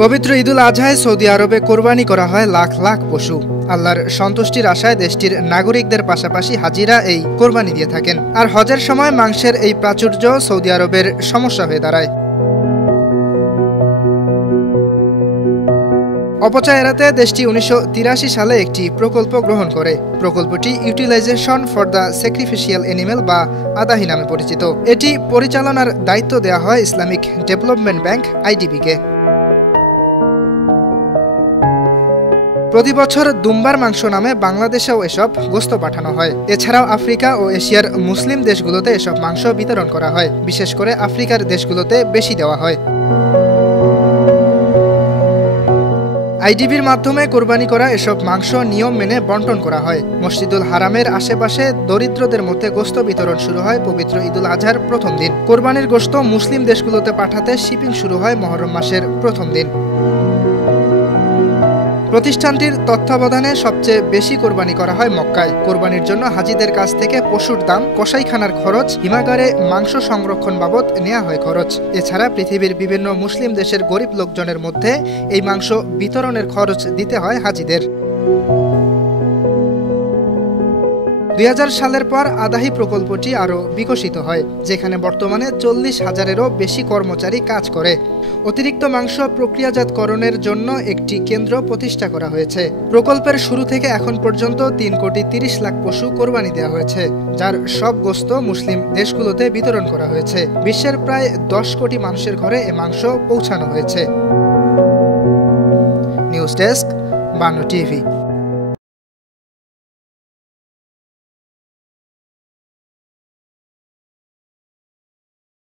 পবিত্র ঈদুল আজহায় সৌদি আরবে কোরবানি করা হয় লাখ লাখ পশু। আল্লাহর সন্তুষ্টির আশায় দেশটির নাগরিকদের পাশাপাশি হাজিরা এই কোরবানি দিয়ে থাকেন। আর হজের সময় মাংসের এই প্রাচুর্য সৌদি আরবের সমস্যা হয়ে দাঁড়ায়। অপচয় এড়াতে দেশটি ১৯৮৩ সালে একটি প্রকল্প গ্রহণ করে। প্রকল্পটি utilisation for the sacrificial animal বা আদাহি নামে পরিচিত। এটি পরিচালনার দায়িত্ব দেওয়া হয় ইসলামিক ডেভেলপমেন্ট ব্যাংক আইডিবিকে। প্রতি বছর দুম্বার মাংস নামে বাংলাদেশেও এসব গোশত পাঠানো হয়। এছাড়াও আফ্রিকা ও এশিয়ার মুসলিম দেশগুলোতে এসব মাংস বিতরণ করা হয়। বিশেষ করে আফ্রিকার দেশগুলোতে বেশি দেওয়া হয়। আইডিবির মাধ্যমে কোরবানি করা এসব মাংস নিয়ম মেনে বন্টন করা হয়। মসজিদুল হারামের আশেপাশে দরিদ্রদের মধ্যে গোশত বিতরণ শুরু হয় পবিত্র ঈদুল আজহার প্রথম দিন। কোরবানির গোশত মুসলিম দেশগুলোতে পাঠাতে শিপিং শুরু হয় মহরম মাসের প্রথম দিন। প্রতিষ্ঠানটির তত্ত্বাবধানে সবচেয়ে বেশি কোরবানি করা হয় মক্কায়। কোরবানির জন্য হাজিদের কাছ থেকে পশুর দাম, কসাইখানার খরচ, হিমাগারে মাংস সংরক্ষণ বাবদ নেওয়া হয় খরচ। এছাড়া পৃথিবীর বিভিন্ন মুসলিম দেশের গরিব লোকজনের মধ্যে এই মাংস বিতরণের খরচ দিতে হয় হাজিদের। ২০০০ সালের পর আদাহি প্রকল্পটি আরও বিকশিত হয়, যেখানে বর্তমানে ৪০,০০০-এরও বেশি কর্মচারী কাজ করে। অতিরিক্ত মাংস প্রক্রিয়াজাতকরণের জন্য একটি কেন্দ্র প্রতিষ্ঠা করা হয়েছে। প্রকল্পের শুরু থেকে এখন পর্যন্ত ৩,৩০,০০,০০০ পশু কোরবানি দেওয়া হয়েছে, যার সব গোশত মুসলিম দেশগুলোতে বিতরণ করা হয়েছে। বিশ্বের প্রায় ১০ কোটি মানুষের ঘরে এ মাংস পৌঁছানো হয়েছে। নিউজ ডেস্ক, বানো টিভি।